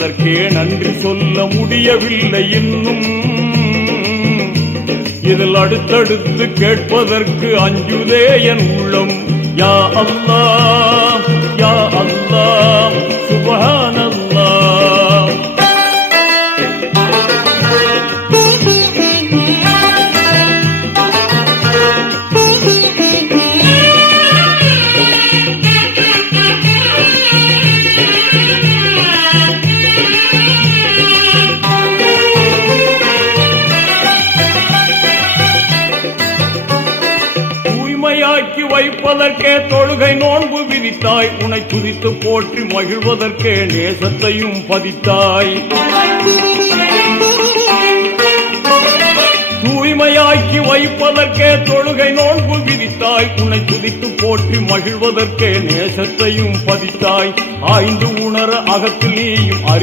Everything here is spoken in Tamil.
அதற்கே நன்றி சொல்ல முடியவில்லை இன்னும். இதில் அடுத்தடுத்து கேட்பதற்கு அஞ்சுதே என் உள்ளம். யா அல்லாஹ் யா அல்லாஹ் சுப்ஹானல்லாஹ். தூய்மையாக்கி வைப்பதற்கே தொழுகை நோன்பு விதித்தாய். உன்னை துதித்து போற்றி மகிழ்வதற்கே நேசத்தையும் பதித்தாய். தூய்மையாக்கி வைப்பதற்கே தொழுகை நோன்பு விதித்தாய். உன்னை துதித்து போற்றி மகிழ்வதற்கே நேசத்தையும் பதித்தாய். ஆய்ந்து உணர அகத்தில் நீயும் அறி